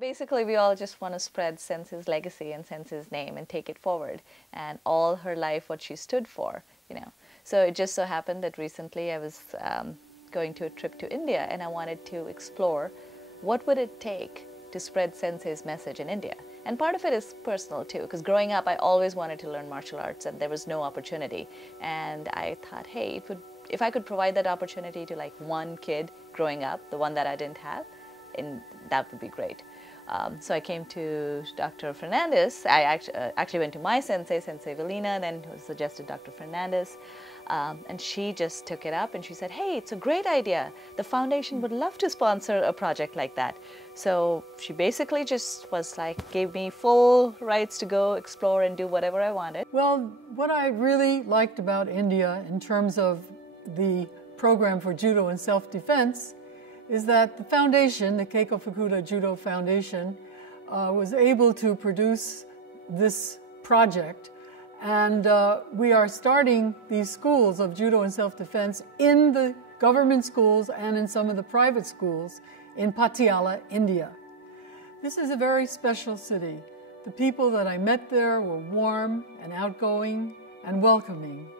Basically, we all just want to spread Sensei's legacy and Sensei's name and take it forward. And all her life, what she stood for, you know. So it just so happened that recently I was going to a trip to India, and I wanted to explore what would it take to spread Sensei's message in India. And part of it is personal too, because growing up I always wanted to learn martial arts and there was no opportunity. And I thought, hey, if I could provide that opportunity to like one kid growing up, the one that I didn't have, and that would be great. So I came to Dr. Fernandez. I actually went to my sensei, Sensei Valina, then suggested Dr. Fernandez. And she just took it up and she said, hey, it's a great idea. The foundation would love to sponsor a project like that. So she basically just was like, gave me full rights to go explore and do whatever I wanted. Well, what I really liked about India in terms of the program for judo and self-defense is that the foundation, the Keiko Fukuda Judo Foundation, was able to produce this project. And we are starting these schools of judo and self-defense in the government schools and in some of the private schools in Patiala, India. This is a very special city. The people that I met there were warm and outgoing and welcoming.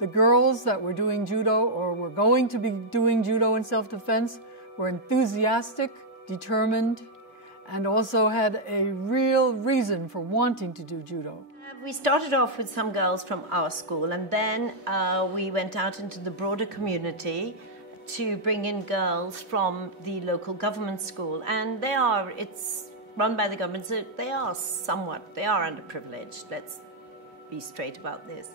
The girls that were doing judo or were going to be doing judo and self-defense were enthusiastic, determined, and also had a real reason for wanting to do judo. We started off with some girls from our school, and then we went out into the broader community to bring in girls from the local government school. And it's run by the government, so they are underprivileged. Let's be straight about this.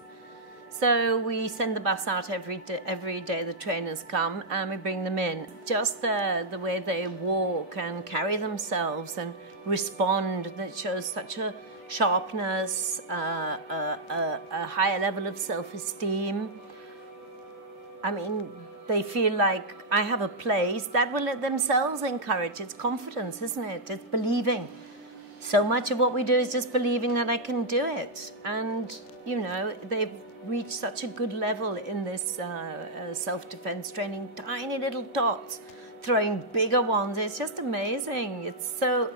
So we send the bus out every day the trainers come, and we bring them in. Just the way they walk and carry themselves and respond, that shows such a sharpness, a higher level of self-esteem. I mean, they feel like I have a place that will let themselves encourage. It's confidence, isn't it? It's believing. So much of what we do is just believing that I can do it. And, you know, they've reached such a good level in this self-defense training. Tiny little tots throwing bigger ones. It's just amazing. It's so,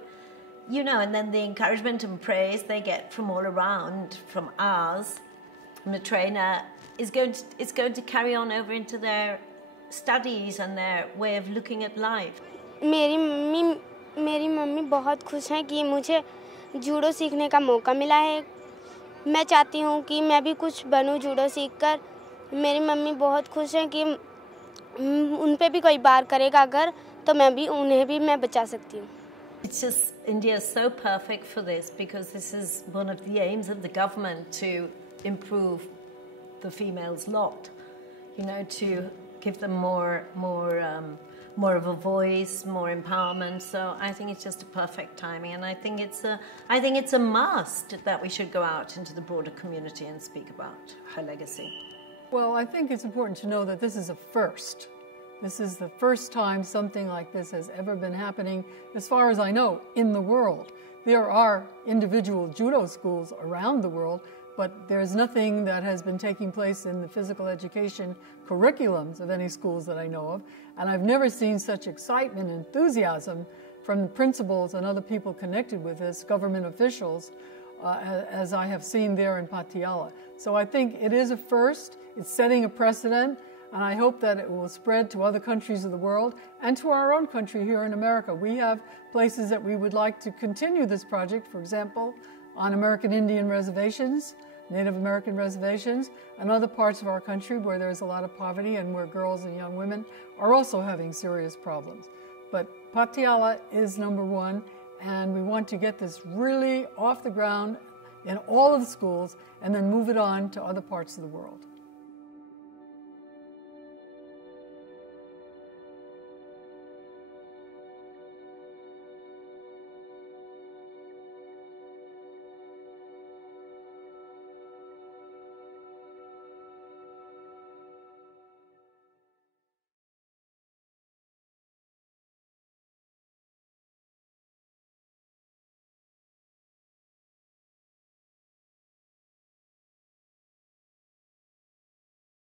you know, and then the encouragement and praise they get from all around, from ours, from the trainer, is going to carry on over into their studies and their way of looking at life. मेरी mummy बहुत खुश हैं कि मुझे judo सीखने का मौका मिला है। मैं चाहती हूँ कि मैं भी कुछ बनूँ जूडो सीखकर। मेरी मम्मी बहुत खुश हैं कि उन पे भी कोई बार करेगा अगर तो उन्हें भी मैं बचा सकती हूँ। It's just India is so perfect for this, because this is one of the aims of the government, to improve the females' lot, you know, to give them more of a voice, more empowerment. So I think it's just a perfect timing, and I think it's a must that we should go out into the broader community and speak about her legacy. Well, I think it's important to know that this is a first. This is the first time something like this has ever been happening, as far as I know, in the world. There are individual judo schools around the world, but there's nothing that has been taking place in the physical education curriculums of any schools that I know of. And I've never seen such excitement and enthusiasm from the principals and other people connected with this, government officials, as I have seen there in Patiala. So I think it is a first. It's setting a precedent, and I hope that it will spread to other countries of the world and to our own country here in America. We have places that we would like to continue this project, for example, on American Indian reservations, Native American reservations, and other parts of our country where there's a lot of poverty and where girls and young women are also having serious problems. But Patiala is number one, and we want to get this really off the ground in all of the schools and then move it on to other parts of the world.